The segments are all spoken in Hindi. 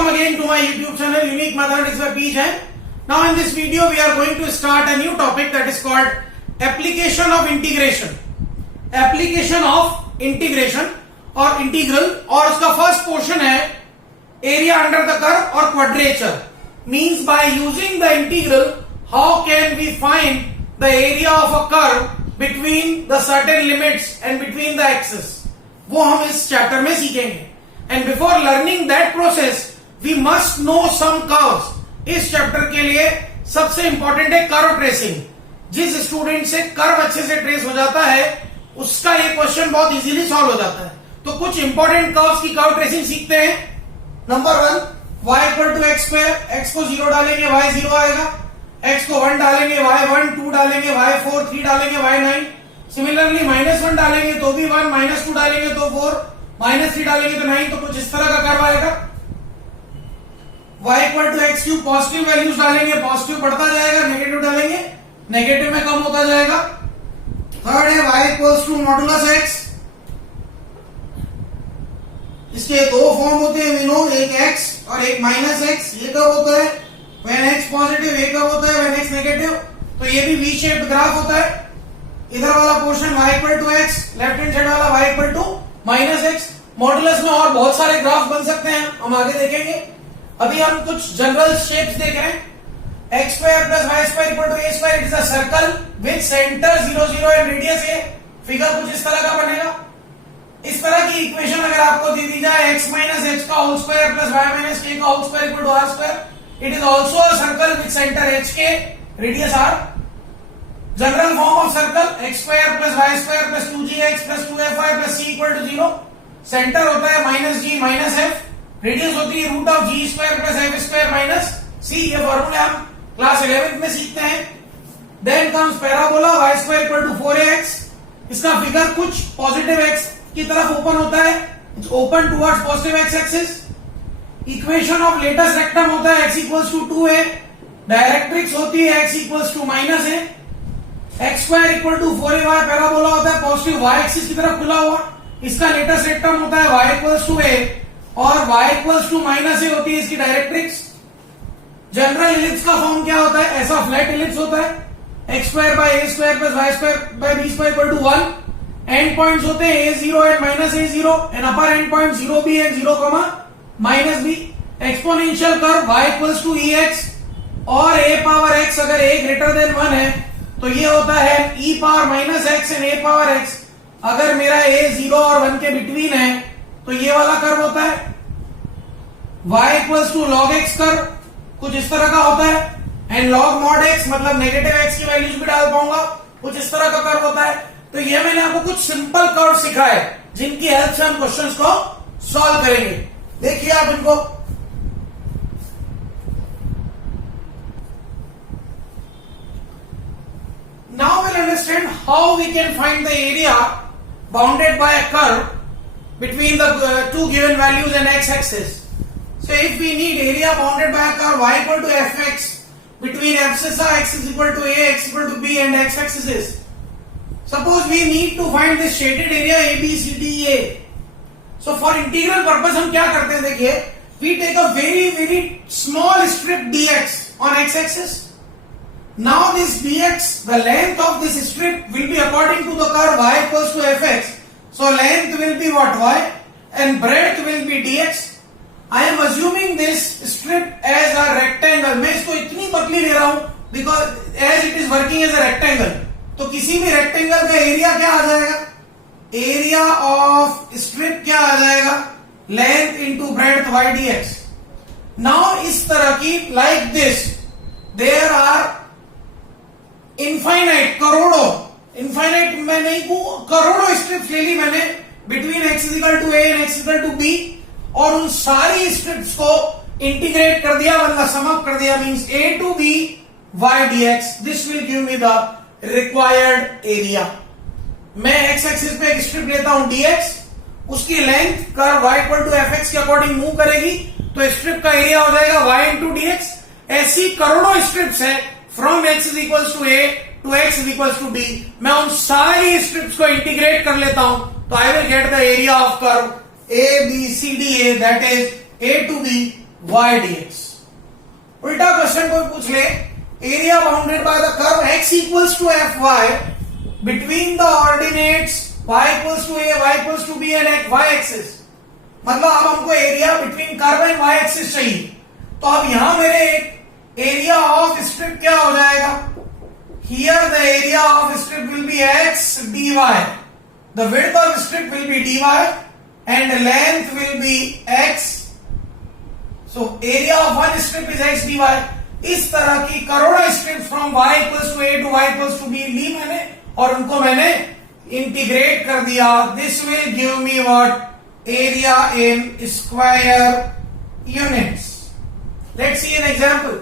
Welcome again to my YouTube channel Unique Mathematics by P. Jain. Now in this video we are going to start a new topic that is called application of integration. Application of integration और integral और उसका first portion है area under the curve और quadrature. Means by using the integral how can we find the area of a curve between the certain limits and between the axes. वो हम इस चैप्टर में सीखेंगे. And before learning that process, we must know some curves. इस चैप्टर के लिए सबसे इंपॉर्टेंट है कर्व ट्रेसिंग. जिस स्टूडेंट से कर्व अच्छे से ट्रेस हो जाता है उसका ये क्वेश्चन बहुत इजीली सॉल्व हो जाता है. तो कुछ इंपॉर्टेंट कर्व्स की कर्व ट्रेसिंग सीखते हैं. Number 1, y equal to x square. X को 0 डालेंगे y 0 आएगा. x को 1 डालेंगे y 1, 2 डालेंगे y 4, 3 डालेंगे y 9. सिमिलरली -1 डालेंगे तो भी 1, -2 डालेंगे तो 4, -3 डालेंगे तो 9. तो कुछ इस तरह का कर्व आएगा. y equal to x cube. Positive values डालेंगे पॉजिटिव बढ़ता जाएगा, नेगेटिव डालेंगे नेगेटिव में कम होता जाएगा. थर्ड है y equals to modulus x. इसके दो फॉर्म होते हैं, नो, एक x और एक -x. ये कब होता है व्हेन x पॉजिटिव, ये कब होता है व्हेन x नेगेटिव. तो ये भी वी शेप्ड ग्राफ होता है. इधर वाला portion y equal to x, left hand side वाला y equal to -x. Modulus में और बहुत सारे ग्राफ बन सकते हैं, हम आगे देखेंगे. अभी हम कुछ जनरल शेप्स देख रहे हैं. x square plus y square equal to a square. It is a circle with centre 0 0 and radius a. Figure कुछ इस तरह का बनेगा. इस तरह की इक्वेशन अगर आपको दे दी जाए x माइनस h का whole square plus y minus k का whole square equal to r square. It is also a circle with centre h k, radius r. General form of circle x square plus y square plus 2gx plus 2fy plus c equal to 0. Centre होता है -g माइनस f. रेडियस होती है root of g square plus f square minus c. ये फॉर्मूले हम क्लास 11th में सीखते हैं. Then comes parabola y square equal to 4ax. इसका फिगर कुछ पॉजिटिव x की तरफ ओपन होता है. It's open towards positive x axis. Equation of latus rectum होता है x equals to 2a. Directrix होती है x equals to -a. X square equal to 4ay. Parabola होता है पॉजिटिव y एक्सिस की तरफ खुला हुआ. इसका लेटेस्ट रेक्टम होता है y इक्वल्स टू a और y इक्वल्स टू -a होती है इसकी डायरेक्ट्रिक्स. जनरल इलिप्स का फॉर्म क्या होता है? ऐसा फ्लैट इलिप्स होता है. X square by a square plus y square by b square equal to 1. End points होते हैं a0 एंड -a0 एंड upper end point 0b and 0, -b. Exponential curve y equals to ex और a पावर x अगर a ग्रेटर देन 1 है तो ये होता है e power -x and a power x. अगर मेरा a 0 और 1 के बिटवीन है तो ये वाला कर्व होता है. y equals to log x curve कुछ इस तरह का होता है. एंड log mod x मतलब नेगेटिव x की वैल्यूज भी डाल पाऊंगा, कुछ इस तरह का कर्व होता है. तो ये मैंने आपको कुछ सिंपल कर्व सिखाए जिनकी हेल्प से हम क्वेश्चंस को सॉल्व करेंगे. देखिए आप इनको. Now we'll understand how we can find the area bounded by a curve between the two given values and x-axis. So if we need area bounded by a curve y equal to fx between abscissa x is equal to a, x equal to b and x-axis is. Suppose we need to find this shaded area a, b, c, d, a. So for integral purpose हम क्या करते हैं देखिए. We take a very small strip dx on x-axis. Now this dx, the length of this strip will be according to the curve y equals to fx. So length will be what? Y and breadth will be dx. I am assuming this strip as a rectangle. मैं इसको इतनी पतली ले रहा हूं because as it is working as a rectangle. तो किसी भी rectangle का एरिया क्या आ जाएगा? एरिया ऑफ स्ट्रिप क्या आ जाएगा? Length into breadth y dx. Now इस तरह की like this there are infinite करोड़ों, इनफाइनाइट मैं नहीं करोड़ों स्ट्रिप्स ले ली मैंने between x equal to a and x equal to b और उन सारी स्ट्रिप्स को इंटीग्रेट कर दिया वरना समअप कर दिया. Means a to b y dx. This will give me the required area. मैं x एक्सिस पे एक स्ट्रिप लेता हूं dx, उसकी length curve y equal to fx के अकॉर्डिंग मूव करेगी तो स्ट्रिप का एरिया हो जाएगा y इंटू dx. ऐसी करोड़ों स्ट्रिप्स है from x is equals to a to x is equals to b. मैं उन सारी स्ट्रिप्स को इंटीग्रेट कर लेता हूं तो I will get the area of curve a b c d a, that is a to b y dx। उल्टा क्वेश्चन कोई पूछ ले, area bounded by the curve x equals to F Y between the ordinates y equals to a, y equals to b and y axis. मतलब अब हमको area between curve and y axis चाहिए। तो अब यहां मेरे एरिया ऑफ स्ट्रिप क्या हो जाएगा? Here the area of strip will be x dy, the width of strip will be dy and length will be x, so area of one strip is x dy। इस तरह की करोड़ों strips from y equals to a to y equals to b ली मैंने और उनको मैंने इंटीग्रेट कर दिया। This will give me what? Area in square units. Let's see an example.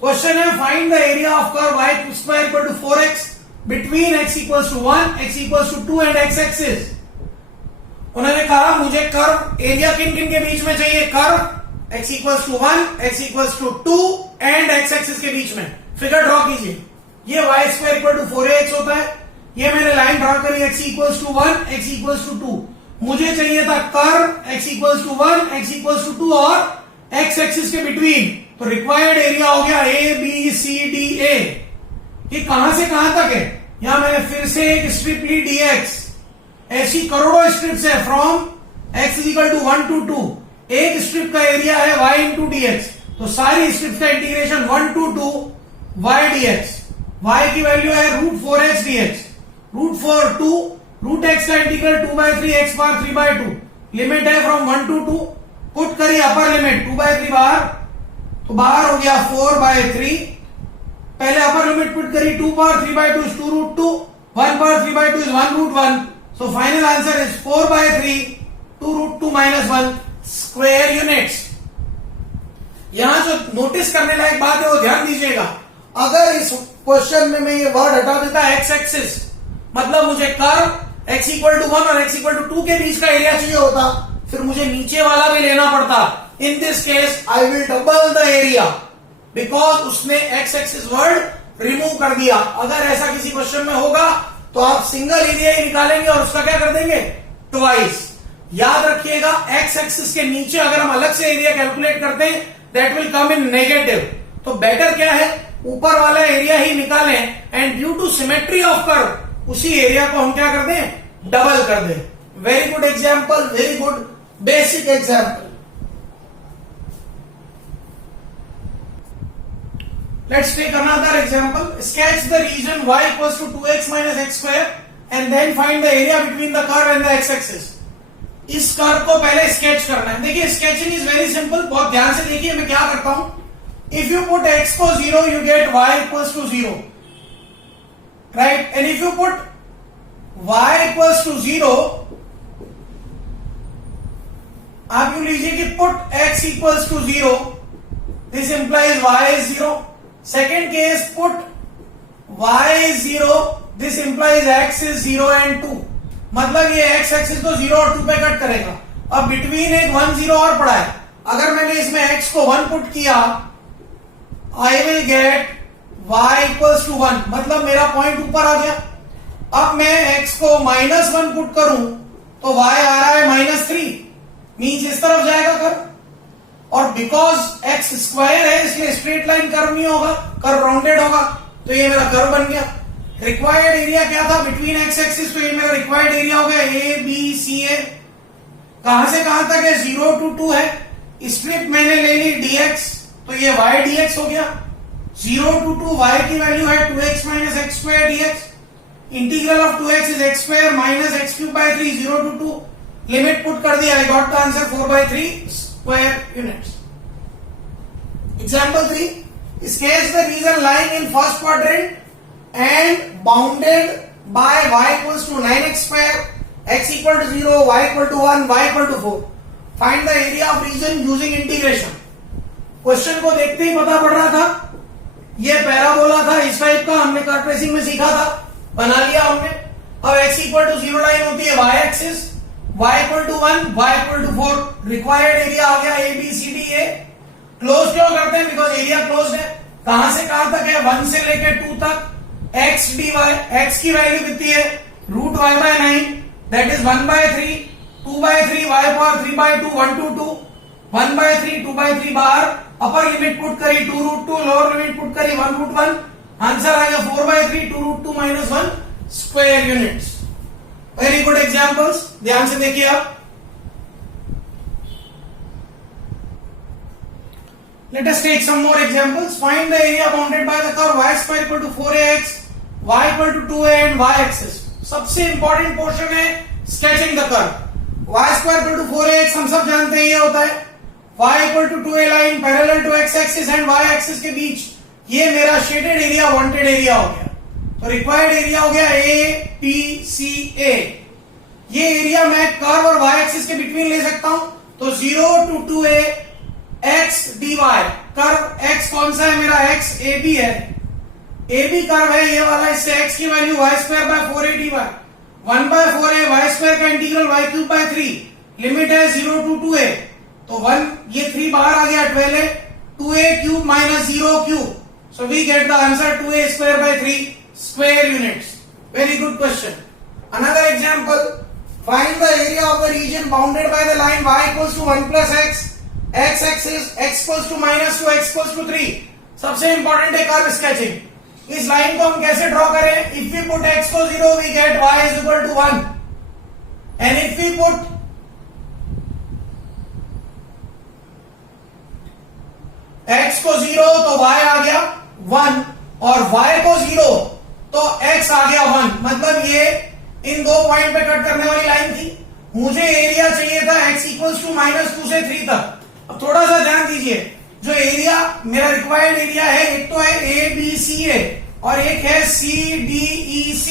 Question है find the area of curve y square equal to 4x between x equals to 1, x equals to 2 and x axis. उन्होंने कहा मुझे कर्व एरिया किन किन के बीच में चाहिए? Curve x equals to 1, x equals to 2 and x axis के बीच में। फिगर ड्रॉ कीजिए। ये y square equal to 4ax होता है, ये मैंने लाइन ड्रॉ करी x equals to 1, x equals to 2। मुझे चाहिए था curve x equals to 1, x equals to 2 और x एक्सिस के बिटवीन। तो रिक्वायर्ड एरिया हो गया a b c d a। ये कहां से कहां तक है? यहां मैंने फिर से एक स्ट्रिप ली dx। ऐसी करोड़ों स्ट्रिप्स है from x equal to 1 to 2। एक स्ट्रिप का एरिया है y इंटू dx। तो सारी स्ट्रिप्स का integration 1 to 2 y dx। y की वैल्यू है √4x dx। √4 2, रूट x का इंटीग्रल 2/3 x बार 3/2। लिमिट है फ्रॉम 1 टू 2। पुट करी अपर लिमिट 2/3 बाहर, तो बाहर हो गया 4/3। पहले अपर लिमिट पुट करी 2 power 3/2 is 2√2, 1 power 3/2 is 1√1। So final answer is 4/3 2√2 - 1 square units। यहां जो नोटिस करने लायक बात है वो ध्यान दीजिएगा। अगर इस क्वेश्चन में मैं ये वर्ड हटा देता x एक्सिस, मतलब मुझे कर्व x इक्वल टू 1 और x इक्वल टू 2 के बीच का एरिया चाहिए होता, फिर मुझे नीचे वाला भी लेना पड़ता। In this case I will double the area because उसने x एक्सिस वर्ड रिमूव कर दिया। अगर ऐसा किसी क्वेश्चन में होगा तो आप सिंगल एरिया ही निकालेंगे और उसका क्या कर देंगे? ट्वाइस। याद रखिएगा x एक्सिस के नीचे अगर हम अलग से एरिया कैलकुलेट करते हैं that will come in negative. तो बेटर क्या है, ऊपर वाला एरिया ही निकालें and due to symmetry of curve उसी एरिया को हम क्या कर दें? डबल कर दें। Very good example, very good basic example. Let's take another example. Sketch the region y equals to 2x minus x square and then find the area between the curve and the x axis. इस कर्व को पहले स्केच करना है। देखिए स्केचिंग इज वेरी सिंपल, बहुत ध्यान से देखिए मैं क्या करता हूं। इफ यू पुट x को 0 you get y equals to 0, right? And if you put y equals to 0, आप यू लीजिए कि put x equals to 0, this implies y is 0। Second case, put y is 0, this implies x is 0 and 2। मतलब ये x एक्सिस को 0 और 2 पे कट करेगा। अब बिटवीन एक 1 0 और पड़ा है। अगर मैंने इसमें x को 1 पुट किया, I will get y equals to 1, मतलब मेरा पॉइंट ऊपर आ गया। अब मैं x को -1 पुट करूं तो y आ रहा है -3, मीन्स इस तरफ जाएगा कर्व। और बिकॉज x स्क्वायर है इसलिए स्ट्रेट लाइन कर्व नहीं होगा, कर्व राउंडेड होगा। तो ये मेरा कर्व बन गया। रिक्वायर्ड एरिया क्या था बिटवीन x एक्सिस? तो ये मेरा रिक्वायर्ड एरिया हो गया a b c a। कहां से कहां तक है? 0 to 2 है। स्ट्रिप मैंने ले ली dx, तो ये y dx हो गया। 0 to 2 y की वैल्यू है 2x minus x square dx। Integral of 2x is x square minus x cube by 3, 0 to 2। Limit put कर दिया, I got the answer 4/3 square units। Example 3, sketch the region lying in first quadrant and bounded by y equals to 9x square, x equal to 0, y equal to 1, y equal to 4। Find the area of region using integration। Question को देखते ही पता पड़ रहा था ये पैराबोला था, इस टाइप का हमने कर्व ट्रेसिंग में सीखा था, बना लिया हमने। अब x इक्वल टू 0 लाइन होती है y axis, y equal to 1, y equal to 4। Required area आ गया a b c d a। Close क्यों करते हैं? बिकॉज एरिया क्लोज है। कहां से कहां तक है? 1 से लेकर 2 तक। x dy, x की वैल्यू कितनी है? √y/9, that is 1/3, 2/3, y power 3/2, 1 to 2। 1/3 2/3 बाहर, अपर लिमिट पुट करी 2√2, लोअर लिमिट पुट करी 1√1, आंसर आ गया 4/3 2√2 - 1 square units. Very good examples, ध्यान से देखिए आप। Let us take some more examples. Find the area bounded by the curve y square equal to 4ax, y equal to 2a and y axis. सबसे इंपॉर्टेंट पोर्शन है sketching the curve. y square equal to 4ax हम सब जानते हैं ये होता है, y equal to 2a line parallel to x axis and y axis के बीच, ये मेरा शेडेड एरिया वांटेड एरिया हो गया। तो रिक्वायर्ड एरिया हो गया a p c a। ये एरिया मैं कर्व और y एक्सिस के बिटवीन ले सकता हूं, तो 0 to 2a x dy। Curve x कौन सा है मेरा, x AB है, AB कर्व है ये वाला, इससे x की value y square by 4a dy, 1/4a y square का integral y cube by 3, limit है 0 to 2a, तो 1 ये 3 बाहर आ गया, 12a 2a cube minus 0 cube, so we get the answer 2a square by 3 square units. Very good question. Another example, find the area of the region bounded by the line y equals to 1 plus x, x axis x equals to -2 x equals to 3। सबसे इंपॉर्टेंट है कर्व स्केचिंग। इस लाइन को हम कैसे ड्रॉ करें, इफ वी पुट x को 0 we get y is equal to 1, and if we put x को 0 तो y आ गया 1, और y को 0 तो x आ गया 1, मतलब ये इन दो पॉइंट पे कट करने वाली लाइन थी। मुझे एरिया चाहिए था x इक्वल्स टू -2 से 3 तक। अब थोड़ा सा ध्यान दीजिए, जो एरिया मेरा रिक्वायर्ड एरिया है, एक तो है ABCA और एक है CDEC।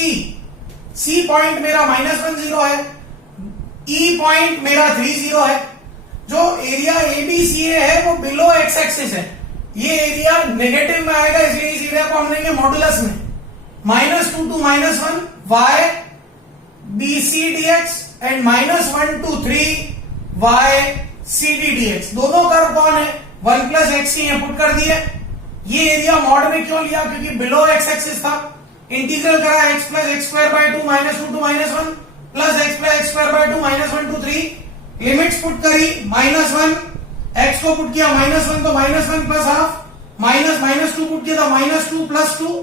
C पॉइंट मेरा -10 है, E पॉइंट मेरा 30 है। जो एरिया ABCA है वो बिलो x एक्सिस है, ये एरिया नेगेटिव में आएगा, इसलिए इस एरिया को हम लेंगे मॉडुलस में, -2 to -1 y BC dx and -1 to 3 y CD dx। दोनों कर्व कौन है, 1 प्लस एक्स की यहाँ पुट कर दिए। ये एरिया मॉड में क्यों लिया, क्योंकि बिलो एक्स एक्सिस था। इंटीग्रल करा x plus x square bye 2 -2 to -1 plus x plus x square bye 2 -1 to 3, limits put करी, -1 x को पुट किया -1 तो -1 प्लस हाफ, -2 पुट किया था -2 प्लस 2,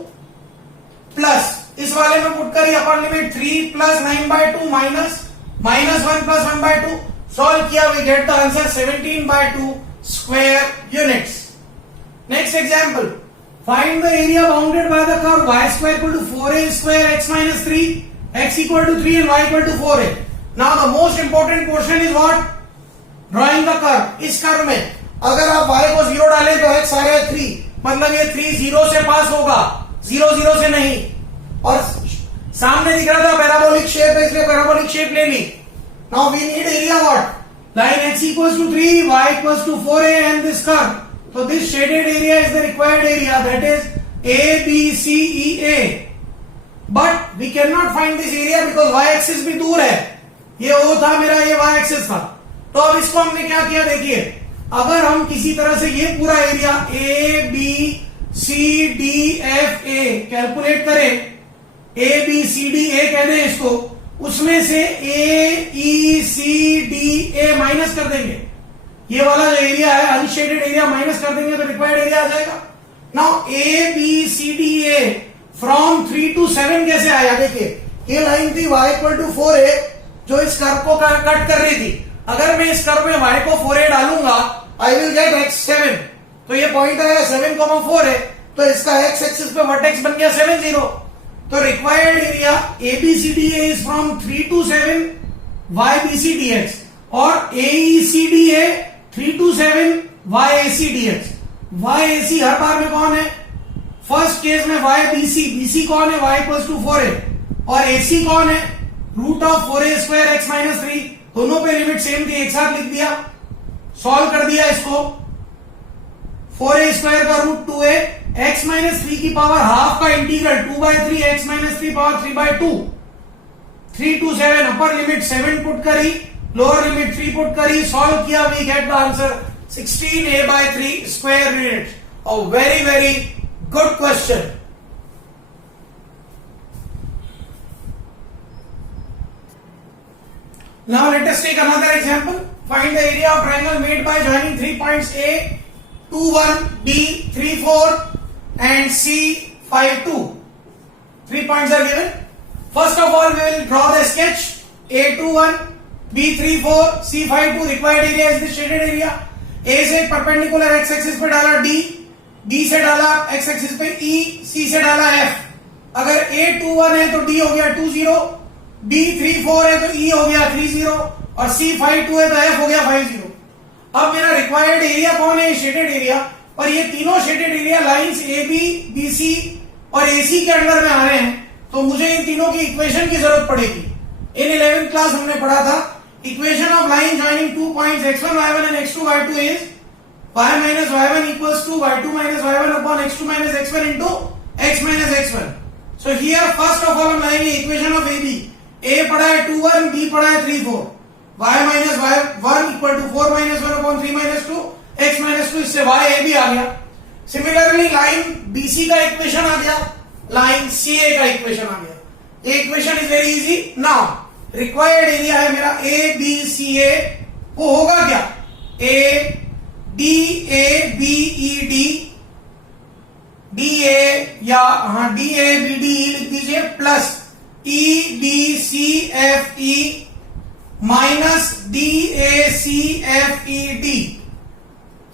प्लस इस वाले में पुट करी upper limit 3 plus 9/2 minus -1 plus 1/2, solve किया, we get the answer 17/2 square units. Next example, find the area bounded by the curve y square equal to 4a square x - 3, x equal to 3 and y equal to 4a। Now the most important portion is what, drawing the curve. इस कर्व में अगर आप y को 0 डालें तो x आ गया 3, मतलब ये 3 0 से पास होगा, 0 0 से नहीं। और सामने दिख रहा था पैराबोलिक शेप है, इसलिए पैराबोलिक शेप ले ली। Now we need area what? Line x equals to 3, y equals to 4a and this curve. So this shaded area is the required area, that is ABCEA. But we cannot find this area because y axis भी दूर है। ये O था मेरा, ये y axis था। तो अब इसको हमने क्या किया, देखिए, अगर हम किसी तरह से ये पूरा एरिया ABCDFA कैलकुलेट करें, ABCDA कह दें इसको, उसमें से AECDA माइनस कर देंगे, ये वाला जो एरिया है अनशेडेड एरिया माइनस कर देंगे तो रिक्वायर्ड एरिया आ जाएगा। नाउ ABCDA फ्रॉम 3 to 7 कैसे आया, देखिए ये लाइन थी y इक्वल टू 4a जो इस कर्व को कट कर रही थी। अगर मैं इस कर्व में y को 4a डालूंगा, आई विल गेट x7, तो ये पॉइंट आया 7,4 है, तो इसका x एक्सिस पे वर्टेक्स बन गया 7 0। तो required area ABCDA is from 3 to 7 YBCDX और AECDA 3 to 7 YACDX। YAC हर बार में कौन है, फर्स्ट केस में YBC, BC कौन है, y इक्वल्स टू 4a, और AC कौन है, root of 4a square x - 3। दोनों पे लिमिट सेम थी, एक साथ लिख दिया, सॉल्व कर दिया इसको, 4a स्क्वायर का रूट 2a, x - 3 की पावर हाफ का integral 2/3 x - 3 power 3/2, 3 to 7 upper limit 7 put करी, लोअर लिमिट 3 पुट करी, सॉल्व किया, we get the answer 16a/3 square unit. A very very good question. Now let us take another example. find the area of triangle made by joining 3 points A 2 1, B 3 4 and C 5 2. 3 points are given. First of all, we will draw the sketch. A 2 1, B 3 4, C 5 2. Required area is the shaded area. A से परपेंडिकुलर x एक्सिस पे डाला D, B से डाला x एक्सिस पे E, C से डाला F. अगर A 2 1 है तो D हो गया 2 0, B 3 4 है तो E हो गया 3 0 और C 5 2 है तो F हो गया 5 0. अब मेरा रिक्वायर्ड एरिया कौन है? Shaded area. पर ये तीनों shaded area lines AB, BC और AC के अंडर में आ रहे हैं, तो मुझे इन तीनों की इक्वेशन की जरूरत पड़ेगी. इन 11th क्लास हमने पढ़ा था equation of line joining 2 points x1 y1 and x2 y2 is y minus y1 equals to y2 minus y1 upon x2 minus x1 into x minus x1. So here first of all हम लाएंगे इक्वेशन ऑफ AB. A पढ़ा है 2 1, B पढ़ा है 3 4. y minus y1 equal to 4 minus 1 upon 3 minus 2 x minus 2. इससे y AB आ गया. सिमिलरली लाइन BC का इक्वेशन आ गया, लाइन CA का इक्वेशन आ गया. ये equation is very easy. Now required area है मेरा ABCA, वो होगा क्या? ADABED DA या DABD लिख दीजिए प्लस EBCFE माइनस DACFED.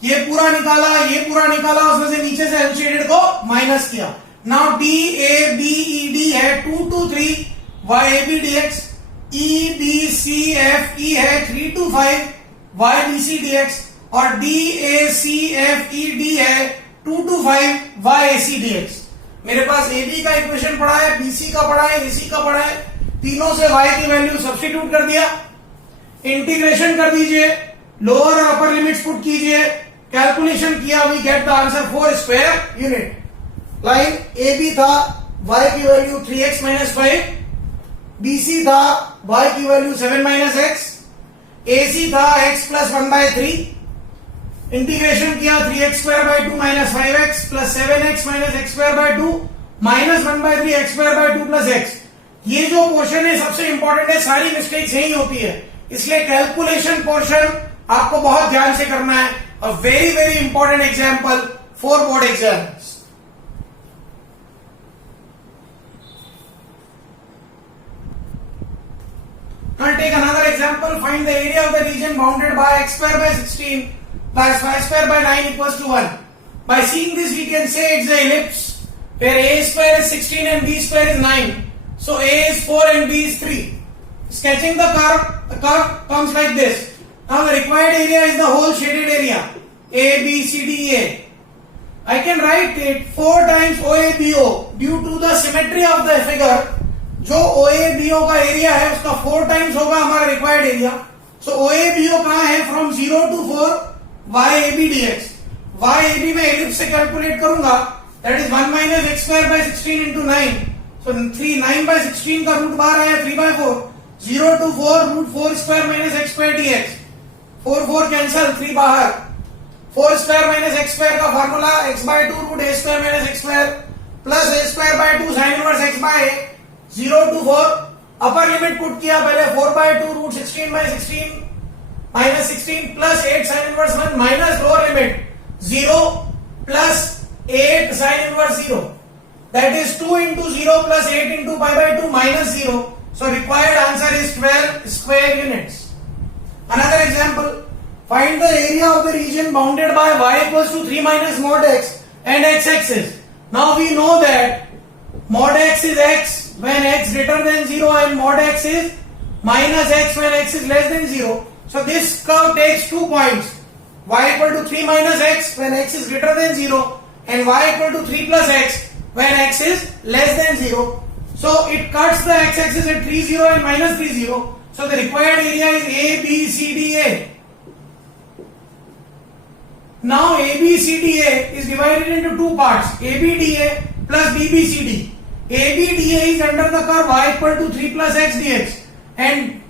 ये पूरा निकाला, उसमें से नीचे से अनशेडेड को माइनस किया. नाउ DABED है 2 to 3 YAB dx, EBCFE है 3 to 5 YBC dx और DACFED है 2 to 5 YAC dx. मेरे पास AB का इक्वेशन पड़ा है, BC का पड़ा है, AC का पड़ा है. तीनों से Y की वैल्यू सब्स्टिट्यूट कर दिया, इंटीग्रेशन कर दीजिए, लोअर और अपर लिमिट्स पुट कीजिए, कैलकुलेशन किया, we get the answer 4 square unit. Line AB था y की वैल्यू 3x minus 5, BC था y की वैल्यू 7 minus x, AC था x plus 1 by 3. इंटीग्रेशन किया 3x square by 2 minus 5x plus 7x minus x square by 2 minus 1 by 3 x square by 2 plus x. ये जो पोर्शन है सबसे इंपॉर्टेंट है, सारी मिस्टेक्स यही होती है, इसलिए कैलकुलेशन पोर्शन आपको बहुत ध्यान से करना है. अ very very important example for board exams. Now take another example. Find the area of the region bounded by x square by 16 plus y square by 9 equals to 1. By seeing this, we can say it's an ellipse where a square is 16 and b square is 9. So a is 4 and b is 3. Sketching the curve comes like this. Now the required area is the whole shaded area A, B, C, D, A. I can write it 4 times OABO due to the symmetry of the figure. जो OABO का एरिया है उसका 4 टाइम्स होगा हमारा रिक्वायर्ड एरिया. सो OABO कहाँ है? From 0 to 4 YAB dx. YAB में एलिप्स से कैलकुलेट करूंगा, that is 1 minus x square by 16 into 9. So 9 by 16 का रूट बाहर आया 3 by 4. 0 to 4 root 4 square minus x square dx. 4 cancel, 3 बाहर. 4 square minus x square का formula x by 2 root a square minus x square plus a square by 2 sin inverse x by a. 0 to 4 upper limit put किया, पहले 4 by 2 root 16 by 16 minus 16 plus 8 sin inverse 1 minus lower limit 0 plus 8 sin inverse 0. That is 2 into 0 plus 8 into pi by 2 minus 0. So required answer is 12 square units. Another example. Find the area of the region bounded by y equals to 3 minus mod x and x axis. Now we know that mod x is x when x greater than 0 and mod x is minus x when x is less than 0. So this curve takes 2 points, y equal to 3 minus x when x is greater than 0 and y equal to 3 plus x when x is less than 0. So it cuts the x axis at 3 0 and minus 3 0. So the required area is ABCDA. Now ABCDA is divided into 2 parts, ABDA plus BBCD. ABDA is under the curve y equal to 3 plus x dx and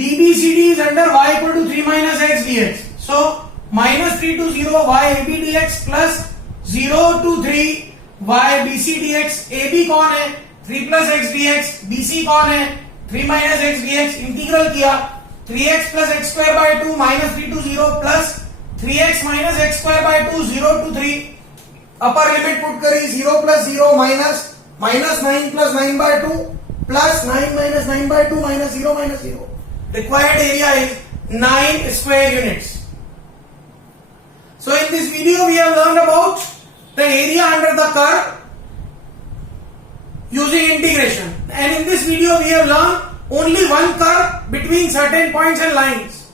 DBCD is under y equal to 3 minus x dx. So minus 3 to 0 y AB dx plus 0 to 3 y BC dx. AB कौन है? 3 plus x dx. BC कौन है? 3 minus x dx. इंटीग्रल किया 3x plus x square by 2 minus 3 to 0 plus 3x minus x square by 2 0 to 3 upper limit put करी 0 plus 0 minus 9 plus 9 by 2 plus 9 minus 9 by 2 minus 0 required area is 9 square units. So in this video we have learned about the area under the curve using integration, and in this video we have learned only one curve between certain points and lines.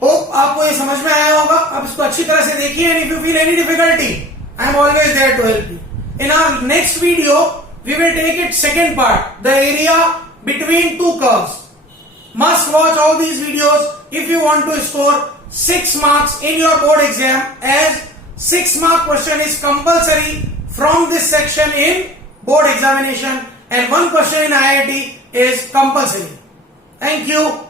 Hope आपको ये समझ में आया होगा. अब इसको अच्छी तरह से देखिए, and if you feel any difficulty, I am always there to help you. In our next video we will take its second part, the area between two curves. Must watch all these videos if you want to score 6 marks in your board exam, as 6 mark question is compulsory from this section in board examination, and 1 question in IIT is compulsory. Thank you.